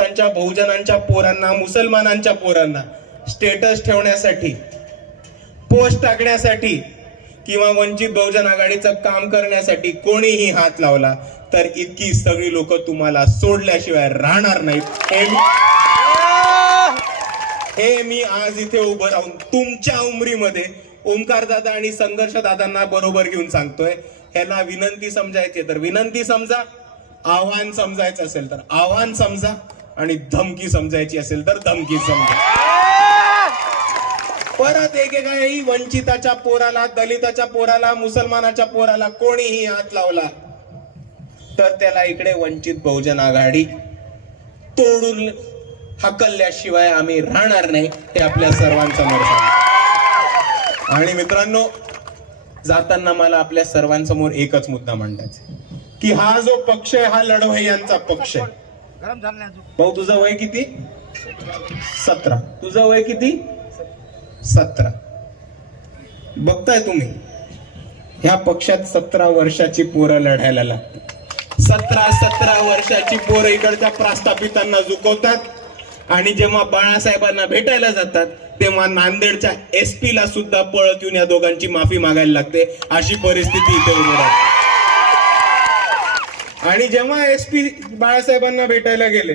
त्यांच्या बहुजनांच्या पोरांना मुसलमानांच्या पोरांना स्टेटस ठेवण्यासाठी पोस्ट टाकण्यासाठी किंवा वंचित बहुजन आघाडीचं काम करण्यासाठी कोणीही हात लावला तर इतकी सगळी लोक तुम्हाला सोडल्याशिवाय राहणार नाहीत. हे मी- आज इथे उभं राहून तुमच्या उमरीमध्ये ओंकार दादा आणि संघर्ष दादांना बरोबर घेऊन सांगतोय. ह्याला विनंती समजायची तर विनंती समजा आव्हान समजायचं असेल तर आव्हान समजा. आणि धमकी समजायची असेल तर धमकी समजा. परत एकेकाळी वंचिताच्या पोराला दलिताच्या पोराला मुसलमानाच्या पोराला कोणीही हात लावला तर त्याला इकडे वंचित बहुजन आघाडी तोडून हकलल्याशिवाय आम्ही राहणार नाही हे आपल्या सर्वांसमोर आणि मित्रांनो जाताना मला आपल्या सर्वांसमोर एकच मुद्दा मांडायचा की हा जो पक्ष आहे हा लढवय्यांचा पक्ष आहे. गरम झालं नाही अजून. भाऊ तुझं वय किती? सतरा. तुझं वय किती? सतरा. बघताय तुम्ही ह्या पक्षात सतरा वर्षाची पोरं लढायला लागतात. सतरा सतरा वर्षाची पोरं इकडच्या प्रास्थापितांना झुकवतात आणि जेव्हा बाळासाहेबांना भेटायला जातात तेव्हा नांदेडच्या एस पी ला सुद्धा पळत येऊन या दोघांची माफी मागायला लागते. अशी परिस्थिती इथे उभी राहते. आणि जेव्हा एस पी बाळासाहेबांना भेटायला गेले